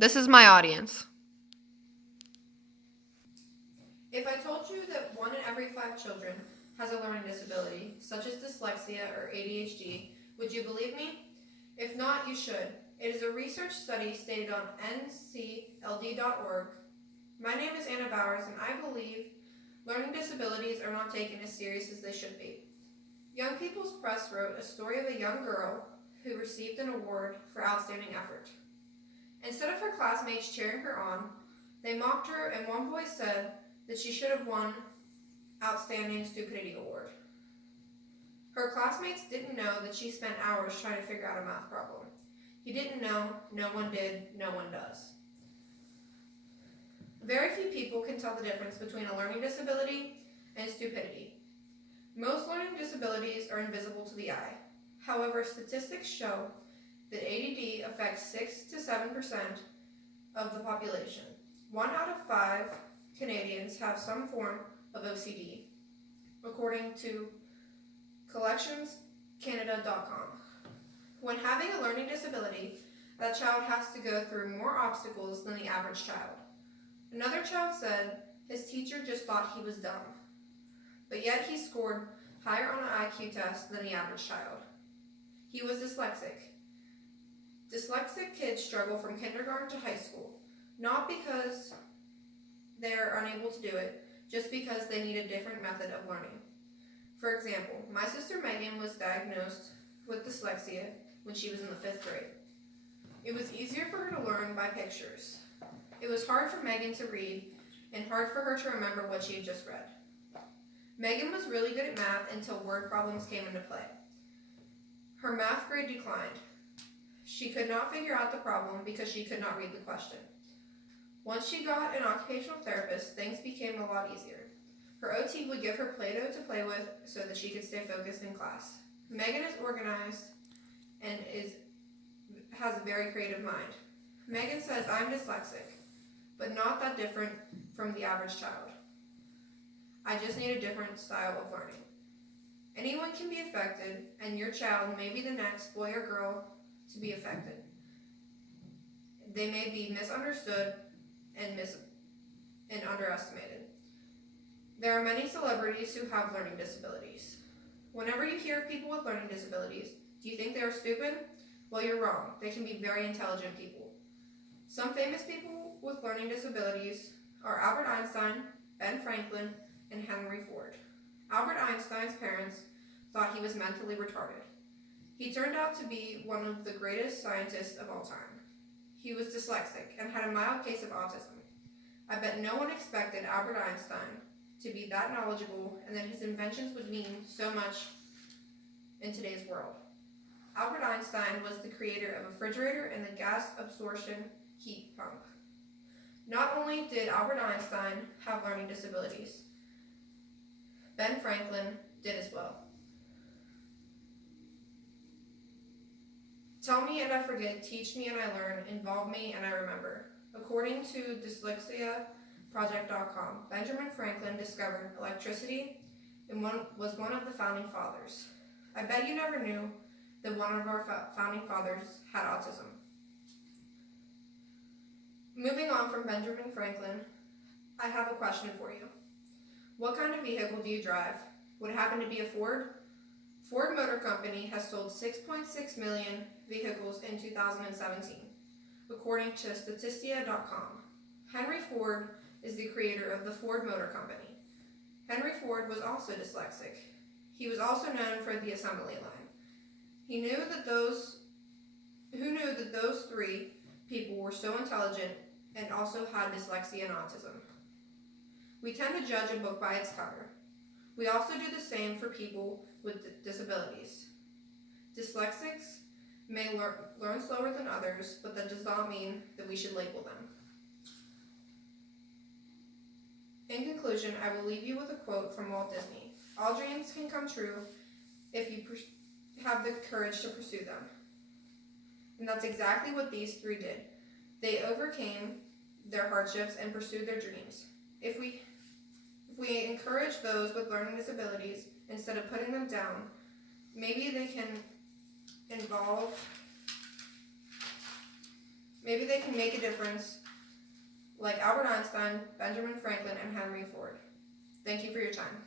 This is my audience. If I told you that 1 in every 5 children has a learning disability, such as dyslexia or ADHD, would you believe me? If not, you should. It is a research study stated on ncld.org. My name is Anna Bowers, and I believe learning disabilities are not taken as serious as they should be. Young People's Press wrote a story of a young girl who received an award for outstanding effort. Instead of her classmates cheering her on, they mocked her, and one boy said that she should have won Outstanding Stupidity Award. Her classmates didn't know that she spent hours trying to figure out a math problem. He didn't know, no one did, no one does. Very few people can tell the difference between a learning disability and stupidity. Most learning disabilities are invisible to the eye. However, statistics show that ADD affects 6 to 7% of the population. 1 out of 5 Canadians have some form of OCD, according to collectionscanada.com. When having a learning disability, that child has to go through more obstacles than the average child. Another child said his teacher just thought he was dumb, but yet he scored higher on an IQ test than the average child. He was dyslexic. Dyslexic kids struggle from kindergarten to high school, not because they are unable to do it, just because they need a different method of learning. For example, my sister Megan was diagnosed with dyslexia when she was in the 5th grade. It was easier for her to learn by pictures. It was hard for Megan to read and hard for her to remember what she had just read. Megan was really good at math until word problems came into play. Her math grade declined. She could not figure out the problem because she could not read the question. Once she got an occupational therapist, things became a lot easier. Her OT would give her Play-Doh to play with so that she could stay focused in class. Megan is organized and has a very creative mind. Megan says, "I'm dyslexic, but not that different from the average child. I just need a different style of learning." Anyone can be affected, and your child may be the next boy or girl to be affected. They may be misunderstood and underestimated. There are many celebrities who have learning disabilities. Whenever you hear of people with learning disabilities, do you think they are stupid? Well, you're wrong. They can be very intelligent people. Some famous people with learning disabilities are Albert Einstein, Ben Franklin, and Henry Ford. Albert Einstein's parents thought he was mentally retarded. He turned out to be one of the greatest scientists of all time. He was dyslexic and had a mild case of autism. I bet no one expected Albert Einstein to be that knowledgeable and that his inventions would mean so much in today's world. Albert Einstein was the creator of a refrigerator and the gas absorption heat pump. Not only did Albert Einstein have learning disabilities, Ben Franklin did as well. Tell me and I forget, teach me and I learn, involve me and I remember. According to dyslexiaproject.com, Benjamin Franklin discovered electricity and was one of the founding fathers. I bet you never knew that one of our founding fathers had autism. Moving on from Benjamin Franklin, I have a question for you. What kind of vehicle do you drive? Would it happen to be a Ford? Ford Motor Company has sold 6.6 million vehicles in 2017, according to Statista.com. Henry Ford is the creator of the Ford Motor Company. Henry Ford was also dyslexic. He was also known for the assembly line. Who knew that those three people were so intelligent and also had dyslexia and autism? We tend to judge a book by its cover. We also do the same for people with disabilities. Dyslexics may learn slower than others, but that does not mean that we should label them. In conclusion, I will leave you with a quote from Walt Disney. All dreams can come true if you have the courage to pursue them. And that's exactly what these three did. They overcame their hardships and pursued their dreams. If we encourage those with learning disabilities instead of putting them down, maybe they can evolve Maybe they can make a difference like Albert Einstein, Benjamin Franklin, and Henry Ford. Thank you for your time.